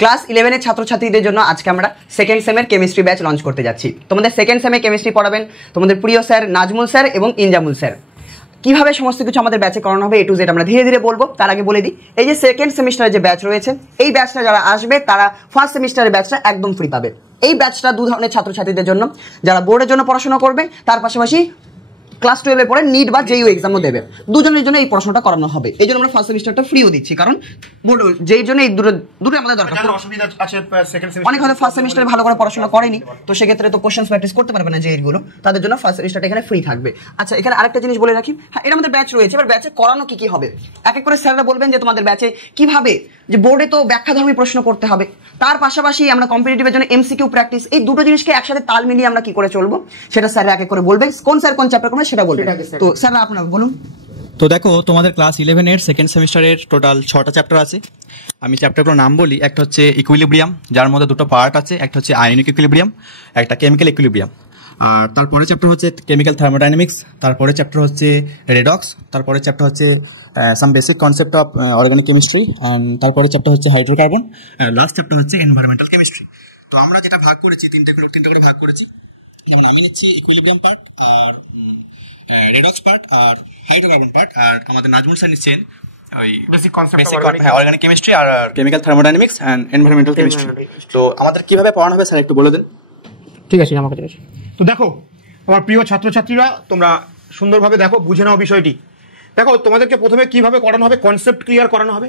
Class 11 এর ছাত্রছাত্রীদের জন্য আজকে আমরা সেকেন্ড সেমের কেমিস্ট্রি ব্যাচ লঞ্চ করতে যাচ্ছি। তোমাদের সেকেন্ড সেমে কেমিস্ট্রি পড়াবেন তোমাদের প্রিয় স্যার নাজমুল স্যার এবং ইনজামুল স্যার। কিভাবে সমস্ত কিছু আমাদের ব্যাচে করানো হবে A to Z আমরা ধীরে ধীরে বলবো। তার আগে বলে দিই, এই যে সেকেন্ড সেমিস্টারের যে ব্যাচ রয়েছে, এই ব্যাচটা যারা আসবে তারা ফার্স্ট সেমিস্টারের ব্যাচটা একদম ফ্রি পাবে। এই ব্যাচটা দু ধরনের ছাত্রছাত্রীদের জন্য, যারা বোর্ডের জন্য পড়াশোনা করবে, তার পাশাপাশি ক্লাস 12 এর পরে নিট বা জেইউ এক্সামও দেবে, দুজনের জন্য এই পড়াশোনাটা করানো হবে। এই জন্য আমরা ফার্স্ট সেমিস্টারটা ফ্রিও দিচ্ছি, কারণ যেই জন্য এই দুটো আমাদের দরকার। অসুবিধা আছে সেকেন্ড সেমিস্টার, অনেক হয়তো ফার্স্ট সেমিস্টারে ভালো করে পড়াশোনা করেনি, তো সেক্ষেত্রে তো কোশ্চেন প্র্যাকটিস করতে পারবে না যে এইগুলো, তাদের জন্য ফার্স্ট সেমিস্টারটা এখানে ফ্রি থাকবে। আচ্ছা, এখানে আরেকটা জিনিস বলে রাখি, হ্যাঁ এটা আমাদের ব্যাচ রয়েছে, এবার ব্যাচে করানো কি কি হবে এক এক করে স্যাররা বলবেন যে তোমাদের ব্যাচে কিভাবে, যে বোর্ডে তো ব্যাখ্যাধর্মী প্রশ্ন করতে হবে, তার পাশাপাশি আমরা কম্পিটিটিভের জন্য এমসিকিউ প্র্যাকটিস, এই দুটো জিনিসকে একসাথে তাল মিলিয়ে আমরা কি করে চলবো সেটা স্যাররা এক এক করে বলবে। কোন স্যার কোন চ্যাপ্টার করবে সেটা বলবে। তো স্যাররা আপনারা বলুন। তো দেখো, তোমাদের ক্লাস 11 এর সেকেন্ড সেমিস্টারের টোটাল 6টা চ্যাপ্টার আছে। আমি চ্যাপ্টারগুলোর নাম বলি। একটা হচ্ছে ইকুইলিব্রিয়াম, যার মধ্যে দুটো পার্ট আছে, একটা হচ্ছে আয়নিক ইকুইলিব্রিয়াম, একটা কেমিক্যাল ইকুইলিব্রিয়াম। আর তারপরে চ্যাপ্টার হচ্ছে কেমিক্যাল থার্মোডাইনামিক্স, তারপরে চ্যাপ্টার হচ্ছে রেডক্স, তারপরে চ্যাপ্টার হচ্ছে some basic concept of organic chemistry, and তারপরে চ্যাপ্টার হচ্ছে হাইড্রোকার্বন, লাস্ট চ্যাপ্টার হচ্ছে এনভায়রনমেন্টাল কেমিস্ট্রি। তো আমরা যেটা ভাগ করেছি তিনটে করে ভাগ করেছি। যেমন আমি নিচ্ছি ইকুইলিব্রিয়াম পার্ট, আর রেডক্স পার্ট, আর হাইড্রোকার্বন পার্ট, আর আমাদের নাজমুল স্যার নিচ্ছেন ওই বেসিক কনসেপ্ট অর্গানিক কেমিস্ট্রি আর chemical thermodynamics and environmental chemistry. তো আমাদের কিভাবে পড়ানো হবে স্যার একটু বলে দেন। ঠিক আছে, আমাকে ঠিক আছে। তো দেখো আমার প্রিয় ছাত্রছাত্রীরা, তোমরা সুন্দরভাবে দেখো, বুঝে নাও বিষয়টি। দেখো, তোমাদেরকে প্রথমে কিভাবে করানো হবে, কনসেপ্ট ক্লিয়ার করানো হবে,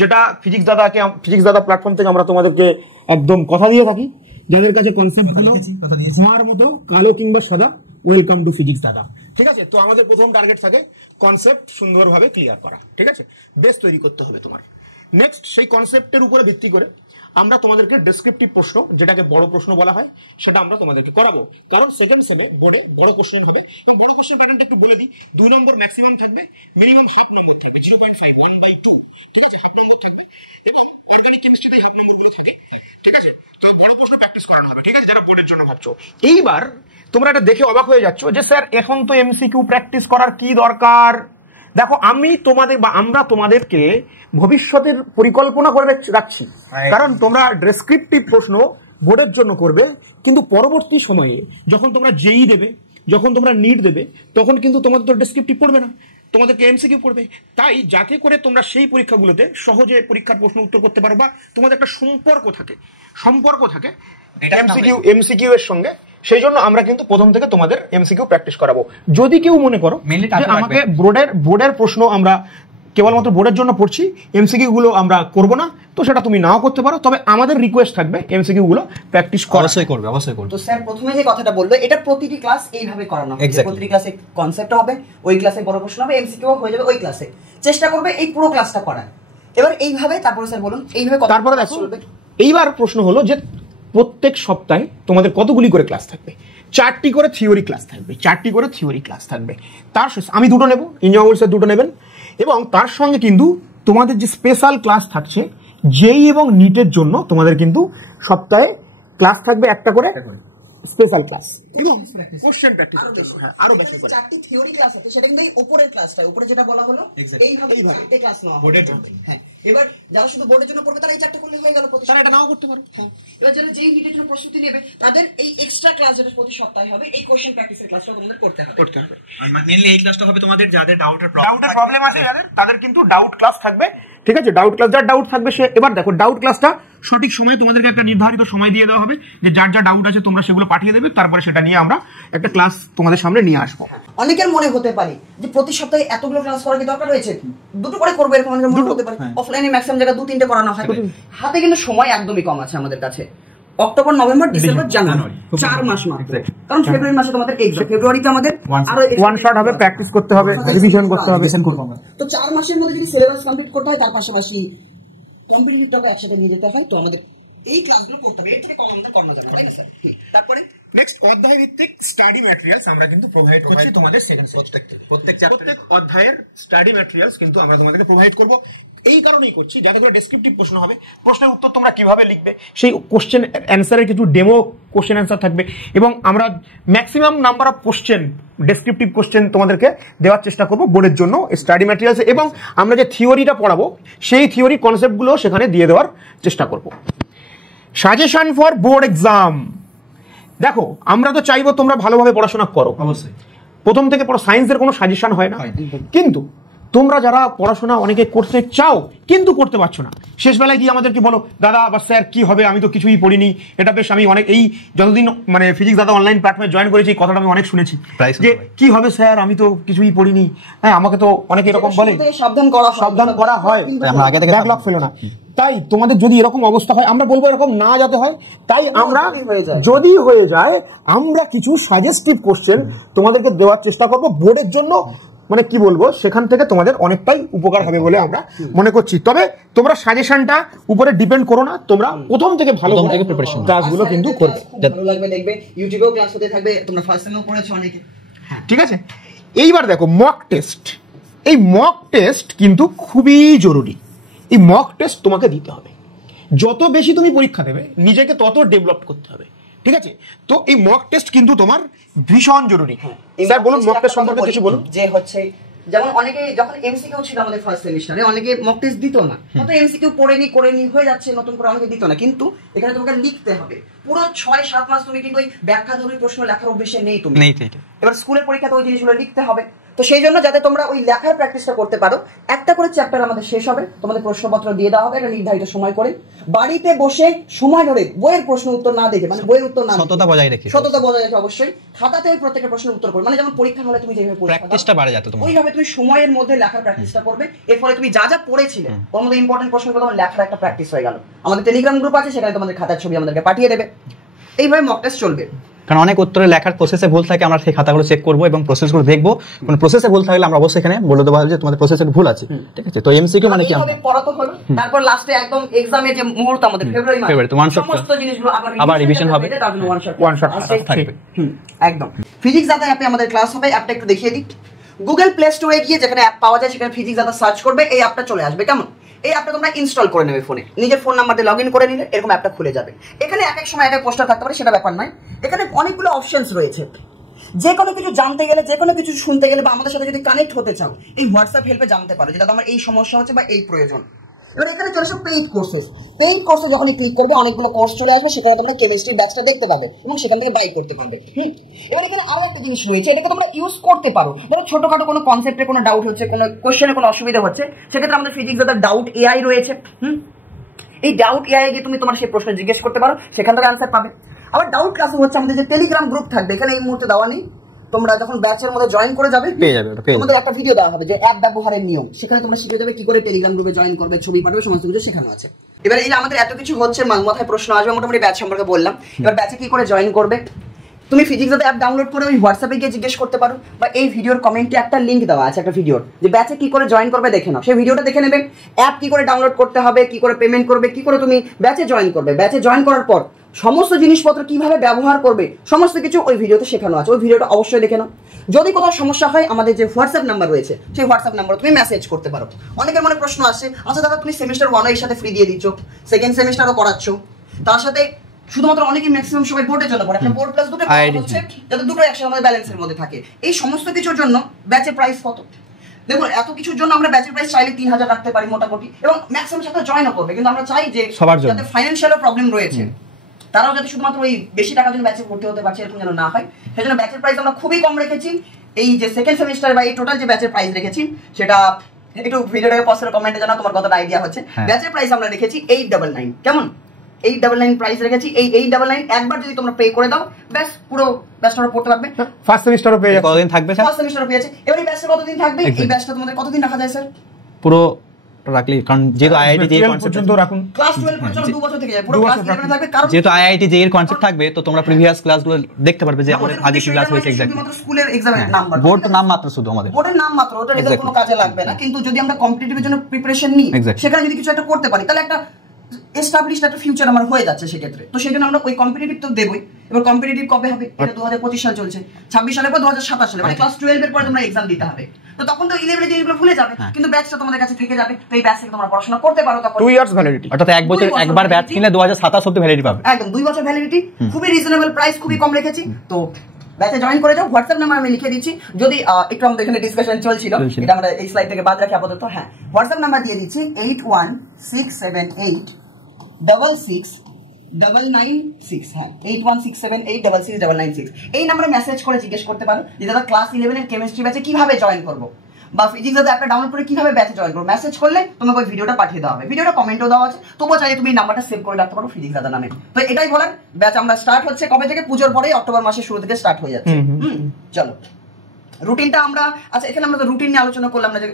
যেটা ফিজিক্স দাদা প্ল্যাটফর্ম থেকে আমরা তোমাদেরকে একদম কথা দিয়ে থাকি, যাদের কাছে কনসেপ্ট গুলো ধোঁয়ার মতো কালো কিংবা সাদা, ওয়েলকাম টু ফিজিক্স দাদা। ঠিক আছে, তো আমাদের প্রথম টার্গেট থাকে কনসেপ্ট সুন্দরভাবে ক্লিয়ার করা। ঠিক আছে, বেস তৈরি করতে হবে তোমার। নেক্সট, সেই কনসেপ্টের উপরে ভিত্তি করে আমরা তোমাদেরকে ডেসক্রিপটিভ প্রশ্ন, যেটাকে বড় প্রশ্ন বলা হয়, সেটা আমরা তোমাদেরকে করাবো। কারণ সেকেন্ড সেমে বোর্ডে বড় কোশ্চেন হবে। বড় কোশ্চেন প্যাটার্নটা একটু বলে দিই, 2 নম্বর ম্যাক্সিমাম থাকবে, মিনিমাম হাফ নম্বর থাকবে, 0.5 1/2। ঠিক আছে, হাফ নম্বর থাকবে, এবং অর্গানিক কেমিস্ট্রিতে হাফ নম্বর গুলো থাকে। ঠিক আছে, তো বড় প্রশ্ন প্র্যাকটিস করানো হবে। ঠিক আছে, যারা বোর্ডের জন্য ভাবছো। এইবার তোমরা এটা দেখে অবাক হয়ে যাচ্ছ যে স্যার এখন তো এমসিকিউ প্র্যাকটিস করার কি দরকার। দেখো, আমি তোমাদের বা আমরা তোমাদেরকে ভবিষ্যতের পরিকল্পনা করে রাখছি, কারণ তোমরা ডেসক্রিপটিভ প্রশ্ন বোর্ডের জন্য করবে, কিন্তু পরবর্তী সময়ে যখন তোমরা জেই দেবে, যখন তোমরা নিট দেবে, তখন কিন্তু তোমাদের তো ডেসক্রিপটিভ পড়বে না, তোমাদেরকে এমসিকিউ পড়বে। তাই যাতে করে তোমরা সেই পরীক্ষাগুলোতে সহজে পরীক্ষার প্রশ্ন উত্তর করতে পারো, বা তোমাদের একটা সম্পর্ক থাকে এমসিকিউ এর সঙ্গে, সেই জন্য আমরা কিন্তু প্রথম থেকে তোমাদের এমসিকিউ প্র্যাকটিস করাবো। যদি কেউ মনে করো যে আমাকে বোর্ডের প্রশ্ন আমরা কেবলমাত্র বোর্ডের জন্য পড়ছি, এমসিকিউ গুলো আমরা করবো না, তো সেটা তুমি নাও করতে পারো, তবে আমাদের রিকোয়েস্ট থাকবে এমসিকিউ গুলো প্র্যাকটিস করা। অবশ্যই করবে। তো স্যার প্রথমে যে কথাটা বললো, এটা প্রতিটি ক্লাস এইভাবে করানো হবে। প্রতিটি ক্লাসে কনসেপ্ট হবে, ওই ক্লাসে বড় প্রশ্ন হবে, এমসিকিউ হয়ে যাবে ওই ক্লাসে। চেষ্টা করবে এই পুরো ক্লাসটা করার। এবার এইভাবে, তারপরে স্যার বলুন এইভাবে। তারপরে দেখো, এইবার প্রশ্ন হলো যে প্রত্যেক সপ্তাহে তোমাদের কতগুলি করে ক্লাস থাকবে। 4টি করে থিওরি ক্লাস থাকবে। তার আমি 2টো নেব, ইঞ্জামুল স্যার 2টো নেবেন, এবং তার সঙ্গে কিন্তু তোমাদের যে স্পেশাল ক্লাস থাকছে জেই এবং নিটের জন্য, তোমাদের কিন্তু সপ্তাহে ক্লাস থাকবে একটা করে স্পেশাল ক্লাস, এবং কোশ্চেন প্র্যাকটিস আরো বেশি করে। 4টি থিওরি ক্লাস আছে, সেটা কিন্তু এই উপরের ক্লাসটা, উপরে যেটা বলা হলো এইভাবে এই ক্লাস নেওয়া বোর্ডের জন্য। হ্যাঁ, এবার যারা শুধু বোর্ডের জন্য পড়বে তারা এই 4টে করলে হয়ে গেল, তারা এটা নাও করতে পারো। হ্যাঁ, এবার যারা যেই নিটের জন্য প্রস্তুতি নেবে, তাদের এই এক্সট্রা ক্লাস যেটা প্রতি সপ্তাহে হবে, এই কোশ্চেন প্র্যাকটিসের ক্লাসটা তোমাদের করতে হবে। আর মেইনলি এই ক্লাসটা হবে তোমাদের যাদের ডাউটের প্রবলেম আছে, তাদের কিন্তু ডাউট ক্লাস থাকবে। ঠিক আছে, ডাউট ক্লাস, যার ডাউট থাকবে সে, এবার দেখো ডাউট ক্লাসটা সঠিক সময়ে তোমাদেরকে একটা নির্ধারিত সময় দিয়ে দেওয়া হবে, যে যার যা ডাউট আছে তোমরা সেগুলো পাঠিয়ে দেবে, তারপরে সেটা নিয়ে আমরা একটা ক্লাস তোমাদের সামনে নিয়ে আসবো। অনেকের মনে হতে পারে যে প্রতি সপ্তাহে এতগুলো ক্লাস করার কি দরকার রয়েছে, 2টো করে করবে, এরকম অনেকের মনে হতে পারে। অফলাইনে ম্যাক্সিমাম জায়গায় 2-3টে করানো হয়, হাতে কিন্তু সময় একদমই কম আছে আমাদের কাছে। অক্টোবর, নভেম্বর, ডিসেম্বর, জানুয়ারি, 4 মাস মাত্র। কারণ ফেব্রুয়ারি মাসে তোমাদের এক্সাম, ফেব্রুয়ারিতে আমাদের আরো ওয়ান শট হবে, প্র্যাকটিস করতে হবে, রিভিশন করতে হবে। তো 4 মাসের মধ্যে যদি সিলেবাস কমপ্লিট করতে হয়, তার পাশাপাশি কম্পিটিটিভটাকে একসাথে নিয়ে যেতে হয়, তো আমাদের এই ক্লাসগুলো করতে হবে। এর থেকে কম আমাদের করানো যাবে না, তাই না স্যার? তারপরে নেক্সট অধ্যায় ভিত্তিক স্টাডি ম্যাটেরিয়ালস আমরা কিন্তু প্রোভাইড করছি তোমাদের সেকেন্ড প্রত্যেক অধ্যায়ের স্টাডি ম্যাটেরিয়ালস কিন্তু আমরা তোমাদেরকে প্রোভাইড করব। এই কারণেই করছি যাতে করে ডেসক্রিপটিভ প্রশ্ন হবে, প্রশ্নের উত্তর তোমরা কিভাবে লিখবে, সেই কোশ্চেন অ্যান্সারের কিছু ডেমো কোশ্চেন অ্যান্সার থাকবে, এবং আমরা maximum number of question descriptive question তোমাদেরকে দেওয়ার চেষ্টা করবো বোর্ডের জন্য স্টাডি ম্যাটেরিয়ালস, এবং আমরা যে থিওরিটা পড়াবো সেই থিওরি কনসেপ্টগুলো সেখানে দিয়ে দেওয়ার চেষ্টা করব। Suggestion for board exam. দেখো আমরা তো চাইবো তোমরা ভালোভাবে পড়াশোনা করো, অবশ্যই প্রথম থেকে পড়ো, সায়েন্সের কোনো সাজেশন হয় না, কিন্তু তোমরা যারা পড়াশোনা অনেকে করতে চাও কিন্তু করতে পারছো না, শেষ বেলায় গিয়ে আমাদেরকে বলো দাদা বা স্যার কি হবে, আমি তো কিছুই পড়িনি, এটা বেশ আমি অনেক এই যতদিন মানে ফিজিক্স দাদা অনলাইন প্ল্যাটফর্মে জয়েন করেছি এই কথাটা আমি অনেক শুনেছি যে কি হবে স্যার আমি তো কিছুই পড়িনি। হ্যাঁ, আমাকে তো অনেকে এরকম বলে, সাবধান করা হয়, ব্যাকলগ ফেলো না। তাই তোমাদের যদি এরকম অবস্থা হয়, আমরা বলবো এরকম না যাতে হয়, তাই আমরা যদি হয়ে যায় আমরা কিছু সাজেস্টিভ কোশ্চেন তোমাদেরকে দেওয়ার চেষ্টা করবো বোর্ডের জন্য, মানে কি বলবো সেখান থেকে তোমাদের অনেকটাই উপকার হবে বলে আমরা মনে করছি। তবে তোমরা সাজেশনটা উপরে ডিপেন্ড করো না, তোমরা প্রথম থেকে ভালো প্রিপারেশন ক্লাসগুলো কিন্তু করবে, ভালো লাগবে, দেখবে ইউটিউবেও ক্লাস হতে থাকবে, তোমরা ফার্স্ট টাইমেও পড়েছো অনেকে। ঠিক আছে, এইবার দেখো মক টেস্ট। এই মক টেস্ট কিন্তু খুবই জরুরি, এই মক টেস্ট তোমাকে দিতে হবে। যত বেশি তুমি পরীক্ষা দেবে নিজেকে তত ডেভেলপ করতে হবে, ঠিক আছে? তো এই মক টেস্ট কিন্তু তোমার ভীষণ জরুরি। স্যার বলুন মক টেস্ট সম্পর্কে কিছু বলুন। যে হচ্ছে যেমন অনেকে যখন এমসিকিউ ছিল আমাদের ফার্স্ট সেমিস্টারে, অনেকে মক টেস্ট দিত না, তো এমসিকিউ করেনি হয়ে যাচ্ছে, নতুন করে অনেকে দিত না, কিন্তু এখানে তোমাকে লিখতে হবে পুরো 6-7 মাস। তুমি কিন্তু ওই ব্যাখ্যা ধরে প্রশ্ন লেখার অভ্যেসে নেই তুমি, এবার স্কুলের পরীক্ষাতে ওই জিনিসগুলো লিখতে হবে। তো সেই জন্য যাতে তোমরা ওই লেখার প্র্যাকটিসটা করতে পারো, একটা করে চ্যাপ্টার আমাদের শেষ হবে, তোমাদের প্রশ্নপত্র দিয়ে দেওয়া হবে একটা নির্ধারিত সময় করে, বাড়িতে বসে সময় ধরে বইয়ের প্রশ্ন উত্তর না দেখে, মানে বইয়ের উত্তর না, সততা বজায় রেখে অবশ্যই খাতাতে ওই প্রত্যেকটা প্রশ্নের উত্তর করবে, মানে যেমন পরীক্ষা হলে তুমি যেভাবে প্র্যাকটিসটা বাড়ে যাবে তোমার, ওইভাবে তুমি সময়ের মধ্যে লেখার প্র্যাকটিসটা করবে। এর ফলে তুমি যা যা পড়েছিলে ওর মধ্যে ইম্পর্টেন্ট প্রশ্নগুলো তোমার লেখার একটা প্র্যাকটিস হয়ে গেল। আমাদের টেলিগ্রাম গ্রুপ আছে, সেখানে তোমাদের খাতার ছবি আমাদেরকে পাঠিয়ে দেবে, এইভাবে মক টেস্ট চলবে। কারণ অনেক উত্তরে লেখার প্রসেসে ভুল থাকে, আমরা সেই খাতাগুলো চেক করবো এবং প্রসেসগুলো দেখবো, কোনো প্রসেসে ভুল থাকলে আমরা অবশ্যই এখানে বলে দেবো যে তোমাদের প্রসেসে ভুল আছে, ঠিক আছে? তো এমসিকিউ মানে কি আমরা পড়াতে হলো, তারপর লাস্টে একদম এক্সামের যে মুহূর্ত আমাদের ফেব্রুয়ারি মাসে সমস্ত জিনিসগুলো আবার রিভিশন হবে, তার জন্য ওয়ান শট থাকবে। একদম ফিজিক্স দাদা অ্যাপে আমাদের ক্লাস হবে, অ্যাপটা একটু দেখিয়ে দিই। গুগল প্লে স্টোরে গিয়ে যেখানে অ্যাপ পাওয়া যায় সেখানে ফিজিক্স দাদা সার্চ করবে, এই অ্যাপটা চলে আসবে। কেমন? এই অ্যাপটা তোমরা ইনস্টল করে নেবে ফোনে, নিজের ফোন নাম্বার দিয়ে লগইন করে নিলে এরকম অ্যাপটা খুলে যাবে। এখানে এক এক সময় এক এক পোস্টার থাকতে পারে, সেটা ব্যাপার নয়, এখানে অনেকগুলো অপশনস রয়েছে। যে কোনো কিছু জানতে গেলে, যে কোনো কিছু শুনতে গেলে বা আমাদের সাথে যদি কানেক্ট হতে চাও, এই হোয়াটসঅ্যাপ হেল্পে জানতে পারো যেটা তোমার এই সমস্যা হচ্ছে বা এই প্রয়োজন। এবার এখানে চলে আসবে পেইড কোর্সেস। পেইড কোর্সে যখন ক্লিক করবে অনেকগুলো কোর্স চলে আসবে, সেখানে তোমরা কেমিস্ট্রি ব্যাচটা দেখতে পাবে এবং সেখান থেকে বাই করতে পারবে। এবার এখানে আরো একটা জিনিস রয়েছে, এটাকে তোমরা ইউজ করতে পারো। ধরো ছোটখাটো কোনো কনসেপ্টে কোনো ডাউট হচ্ছে, কোনো কোশ্চেনে কোনো অসুবিধা হচ্ছে, সেক্ষেত্রে আমাদের ফিজিক্স দাদা ডাউট এআই রয়েছে। এই ডাউট এআই গিয়ে তুমি তোমার সেই প্রশ্ন জিজ্ঞেস করতে পারো, সেখান থেকে আনসার পাবে। আবার ডাউট ক্লাসে হচ্ছে আমাদের যে টেলিগ্রাম গ্রুপ থাকবে, এখানে এই মুহূর্তে দেওয়া নেই, তোমরা যখন ব্যাচের মধ্যে জয়েন করে যাবে পেয়ে যাবে, তোমাদের একটা ভিডিও দেওয়া হবে যে অ্যাপ ব্যবহারের নিয়ম, সেখানে তোমরা শিখে যাবে কি করে টেলিগ্রাম গ্রুপে জয়েন করবে, ছবি পাঠাবে, সমস্ত কিছু শেখানো আছে। এবার এই যে আমাদের এত কিছু হচ্ছে, মাথায় প্রশ্ন আসবে, মোটামুটি ব্যাচ সম্পর্কে বললাম। এবার ব্যাচে কি করে জয়েন করবে, তুমি ফিজিক্স দাদা অ্যাপ ডাউনলোড করে ওই হোয়াটসঅ্যাপে গিয়ে জিজ্ঞেস করতে পারো, বা এই ভিডিওর কমেন্টে একটা লিংক দেওয়া আছে একটা ভিডিওর, যে ব্যাচে কি করে জয়েন করবে দেখে নাও, সেই ভিডিওটা দেখে নেবে। অ্যাপ কি করে ডাউনলোড করতে হবে, কি করে পেমেন্ট করবে, কি করে তুমি ব্যাচে জয়েন করবে, ব্যাচে জয়েন করার পর সমস্ত জিনিসপত্র কিভাবে ব্যবহার করবে, সমস্ত কিছু ওই ভিডিওতে শেখানো আছে, ওই ভিডিওটা অবশ্যই দেখে নাও। যদি কোথাও সমস্যা হয় আমাদের যে হোয়াটসঅ্যাপ নাম্বার রয়েছে, সেই হোয়াটসঅ্যাপ নাম্বারে তুমি মেসেজ করতে পারো। অনেকের মনে প্রশ্ন আসছে, আচ্ছা দাদা তুমি সেমিস্টার 1 এর সাথে ফ্রি দিয়ে দিচ্ছ, সেকেন্ড সেমিস্টারও করাচ্ছ, তার সাথে শুধুমাত্র অনেকে ম্যাক্সিমাম সবাই বোর্ডের জন্য পড়ে, একটা বোর্ড প্লাস দুটো হচ্ছে যাতে দুটো একসাথে আমাদের ব্যালেন্সের মধ্যে থাকে। এই সমস্ত কিছুর জন্য ব্যাচের প্রাইস কত? দেখুন এত কিছুর জন্য আমরা ব্যাচের প্রাইস চাইলে 3000 রাখতে পারি মোটামুটি, এবং ম্যাক্সিমাম সাথে জয়েনও করবে, কিন্তু আমরা চাই যে যাতে ফাইন্যান্সিয়াল প্রবলেম রয়েছে তারাও যাতে শুধুমাত্র ওই বেশি টাকার জন্য ব্যাচে ভর্তি হতে পারছে এরকম যেন না হয়, সেজন্য ব্যাচের প্রাইস আমরা খুবই কম রেখেছি। এই যে সেকেন্ড সেমিস্টার বা এই টোটাল যে ব্যাচের প্রাইস রেখেছি, সেটা একটু ভিডিওটাকে পজ করে কমেন্টে জানাও তোমার কতটা আইডিয়া হচ্ছে। ব্যাচের প্রাইস আমরা রেখেছি 899, কেমন? 899 প্রাইস রেখেছি। এই 899 একবার যদি তোমরা পে করে দাও, ব্যাস পুরো ব্যাচটা পড়তে পারবে। ফার্স্ট সেমিস্টারও পেয়ে যাবে, কতদিন থাকবে স্যার? ফার্স্ট সেমিস্টারও পেয়েছে। এবার এই ব্যাচটা কতদিন থাকবে? এই ব্যাচটা তোমাদের কতদিন রাখা যায় স্যার? পুরো রাখলি, কারণ যেহেতু আইআইটি জেই পর্যন্ত রাখুন, ক্লাস 12 পর্যন্ত 2 বছর থেকে যায়, পুরো ক্লাস 11 থাকবে, কারণ যেহেতু আইআইটি জেই এর কনসেপ্ট থাকবে, তো তোমরা প্রিভিয়াস ক্লাসগুলো দেখতে পারবে যে আমাদের আগে কি ক্লাস হয়েছে এক্স্যাক্টলি। শুধুমাত্র স্কুলের এক্সামের নাম্বার, বোর্ড তো নাম মাত্র, শুধু আমাদের বোর্ডের নাম মাত্র, ওটা রেজাল্ট কোনো কাজে লাগবে না। কিন্তু যদি আমরা কম্পিটিটিভের জন্য প্রিপারেশন নিই, সেখানে যদি কিছু একটা করতে পারি, তাহলে একটা এস্টাবলিশড একটা ফিউচার আমার হয়ে যাচ্ছে সেক্ষেত্রে। তো সেই জন্য আমরা ওই কম্পিটিটিভ তো দেবই। এবার কম্পিটিটিভ কবে হবে? এটা 2025 সাল চলছে, 26 সালের পর 2027 সালে, মানে ক্লাস 12 এর পরে তোমরা এক্সাম দিতে হবে। তো তখন তো 11 এর জিনিসগুলো ভুলে যাবে, কিন্তু ব্যাচটা তোমাদের কাছে থেকে যাবে। তো এই ব্যাচ থেকে তোমরা পড়াশোনা করতে পারো। তখন 2 ইয়ার্স ভ্যালিডিটি, অর্থাৎ এক বছর একবার ব্যাচ কিনলে 2027 অবধি ভ্যালিডিটি পাবে। একদম 2 বছর ভ্যালিডিটি, খুবই রিজনেবল প্রাইস, খুবই কম রেখেছি। তো ব্যাচে জয়েন করে যাও। হোয়াটসঅ্যাপ নাম্বার আমি লিখে দিচ্ছি, যদি একটু আমাদের এখানে ডিসকাশন চলছিল, এটা আমরা এই স্লাইড থেকে বাদ রাখি আপাতত। হ্যাঁ, হোয়াটসঅ্যাপ নাম্বার দিয়ে দিচ্ছি 8167866996। হ্যাঁ, 8167866996। এই নাম্বারে মেসেজ করে জিজ্ঞেস করতে পারো যে দাদা ক্লাস 11 এর কেমিস্ট্রি ব্যাচে কিভাবে জয়েন করবো, বা ফিজিক্স দাদা অ্যাপটা ডাউনলোড করে কিভাবে ব্যাচে জয়েন করবো। মেসেজ করলে তোমাকে ওই ভিডিওটা পাঠিয়ে দেওয়া হবে, ভিডিওটা কমেন্টও দেওয়া আছে, তবুও চাইলে তুমি নাম্বারটা সেভ করে রাখতে পারো ফিজিক্স দাদা নামে। তো এটাই বলার, ব্যাচ আমরা স্টার্ট হচ্ছে কবে থেকে, পুজোর পরে অক্টোবর মাসের শুরু থেকে স্টার্ট হয়ে যাচ্ছে। চলো রুটিনটা আমরা, আচ্ছা এখানে আমরা তো রুটিন নিয়ে আলোচনা করলাম না যে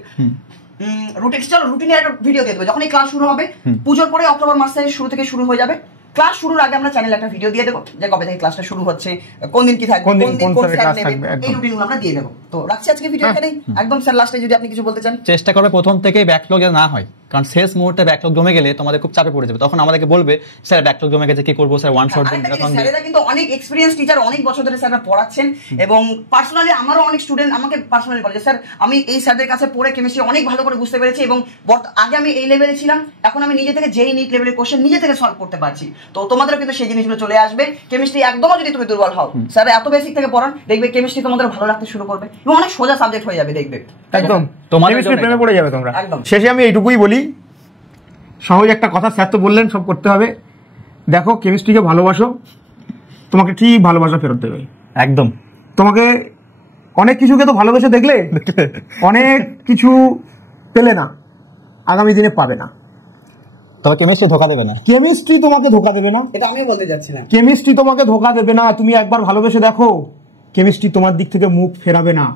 রুটিন, চলো রুটিনে একটা ভিডিও দিয়ে দেবো যখন এই ক্লাস শুরু হবে। পুজোর পরে অক্টোবর মাসের শুরু থেকে শুরু হয়ে যাবে। ক্লাস শুরুর আগে আমরা চ্যানেলে একটা ভিডিও দিয়ে দেবো যে কবে থেকে ক্লাসটা শুরু হচ্ছে, কোন দিন কি থাকবে, কোন দিন কোন স্যার নেবে, এই রুটিনগুলো আমরা দিয়ে দেবো। তো রাখছি আজকে ভিডিও এখানেই একদম। স্যার লাস্টে যদি আপনি কিছু বলতে চান। চেষ্টা করবে প্রথম থেকেই ব্যাকলগ না হয়, কারণ শেষ মুহূর্তে ব্যাকলগ জমে গেলে তোমাদের খুব চাপে পড়ে যাবে, তখন আমাদেরকে বলবে স্যার ব্যাকলগ জমে গেছে কি করবো স্যার, ওয়ান শট দিন। স্যারেরা কিন্তু অনেক এক্সপেরিয়েন্স টিচার, অনেক বছর ধরে স্যাররা পড়াচ্ছেন, এবং পার্সোনালি আমারও অনেক স্টুডেন্ট আমাকে পার্সোনালি বলে যে স্যার আমি এই স্যারদের কাছে পড়ে কেমিস্ট্রি অনেক ভালো করে বুঝতে পেরেছি, এবং আগে আমি এই লেভেলে ছিলাম, এখন আমি নিজে থেকে যেই নিট লেভেলের কোশ্চেন নিজে থেকে সলভ করতে পারছি। তো তোমাদেরও কিন্তু সেই জিনিসগুলো চলে আসবে। কেমিস্ট্রি একদমও যদি তুমি দুর্বল হও, স্যার এত বেসিক থেকে পড়ান, দেখবে কেমিস্ট্রি তোমাদের ভালো লাগতে শুরু করবে এবং অনেক সোজা সাবজেক্ট হয়ে যাবে, দেখবে একদম তোমাদের কেমিস্ট্রি প্রেমে পড়ে যাবে তোমরা। একদম। শেষে আমি এইটুকুই বলি, সহজ একটা কথা, স্যার তো বললেন সব করতে হবে। দেখো কেমিস্ট্রিকে ভালোবাসো, তোমাকে ঠিক ভালোবাসা ফেরত দেবে। একদম। তোমাকে অনেক কিছুকে তো ভালোবেসে দেখলে অনেক কিছু পেলে না, আগামী দিনে পাবে না। তবে কেমিস্ট্রি ধোকা দেবে না, কেমিস্ট্রি তোমাকে ধোকা দেবে না, এটা আমি বলতে যাচ্ছি না। কেমিস্ট্রি তোমাকে ধোকা দেবে না। তুমি একবার ভালোবেসে দেখো, কেমিস্ট্রি তোমার দিক থেকে মুখ ফেরাবে না।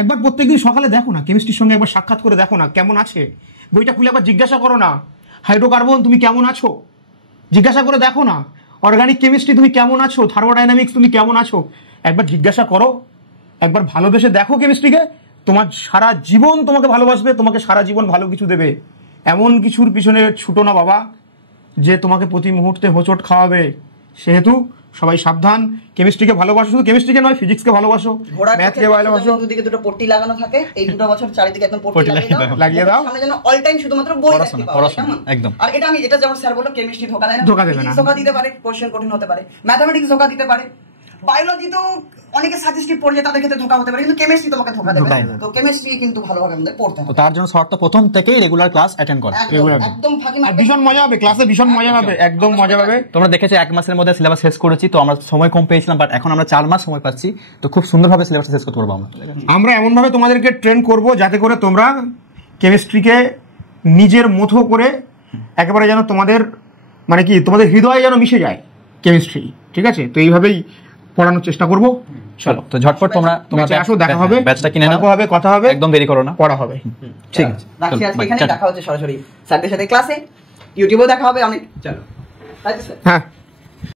একবার প্রত্যেকদিন সকালে দেখো না, কেমিস্ট্রির সঙ্গে একবার সাক্ষাৎ করে দেখো না কেমন আছে, বইটা খুলে একবার জিজ্ঞাসা করো না, হাইড্রোকার্বন তুমি কেমন আছো, জিজ্ঞাসা করে দেখো না, অর্গানিক কেমিস্ট্রি তুমি কেমন আছো, থার্মোডাইনামিক্স তুমি কেমন আছো, একবার জিজ্ঞাসা করো, একবার ভালোবেসে দেখো কেমিস্ট্রিকে। তোমার সারা জীবন তোমাকে ভালোবাসবে, তোমাকে সারা জীবন ভালো কিছু দেবে। এমন কিছুর পিছনে ছুটো না বাবা যে তোমাকে প্রতি মুহূর্তে হোঁচট খাওয়াবে। সেহেতু সবাই সাবধান, কেমিস্ট্রিকে ভালোবাসো, শুধু কেমিস্ট্রিকে নয় ফিজিক্সকে ভালোবাসো, ম্যাথকে ভালোবাসো। দুদিকে দুটো পট্টি লাগানো থাকে, এই দুটো বছর চারিদিকে একদম পট্টি লাগিয়ে দাও, সামনে যেন অল টাইম শুধুমাত্র বই দেখতে পাও, কেমন? একদম। আর এটা আমি, এটা যেমন স্যার বললো কেমিস্ট্রি ধোকা দেয় না, ধোকা দেবে না, ধোকা দিতে পারে, কোশ্চেন কঠিন হতে পারে, ম্যাথমেটিক্স ধোকা দিতে পারে, বায়োলজি তো অনেকে সাজেস্টিভ পড়ে যায়, তাদের ক্ষেত্রে ধোকা হতে পারে, কিন্তু কেমিস্ট্রি তোমাকে ধোকা দেবে না। তো কেমিস্ট্রি কিন্তু ভালোভাবে আমাদের পড়তে হবে। তার জন্য শর্ত প্রথম থেকেই রেগুলার ক্লাস অ্যাটেন্ড করা, একদম ফাঁকি আর ভীষণ মজা হবে ক্লাসে, ভীষণ মজা হবে, একদম মজা হবে। তোমরা দেখেছো 1 মাসের মধ্যে সিলেবাস শেষ করেছি, তো আমরা সময় কম পেয়েছিলাম, বাট এখন আমরা 4 মাস সময় পাচ্ছি, তো খুব সুন্দরভাবে সিলেবাস শেষ করতে পারবো আমরা। আমরা এমন ভাবে তোমাদেরকে ট্রেন করব যাতে করে তোমরা কেমিস্ট্রিকে নিজের মতো করে একেবারে যেন তোমাদের মানে কি তোমাদের হৃদয়ে যেন মিশে যায় কেমিস্ট্রি, ঠিক আছে? তো এইভাবেই পড়ানোর চেষ্টা করবো। চলো তো ঝটপট তোমরা আসো, দেখা হবে, ব্যাচটা কিনে নাও, হবে, কথা হবে, একদম দেরি করো না, পড়া হবে। ঠিক আছে, রাখছি আজকে এখানে, দেখা হচ্ছে সরাসরি স্যারদের সাথে ক্লাসে, ইউটিউবেও দেখা হবে অনেক। চলো, হ্যাঁ।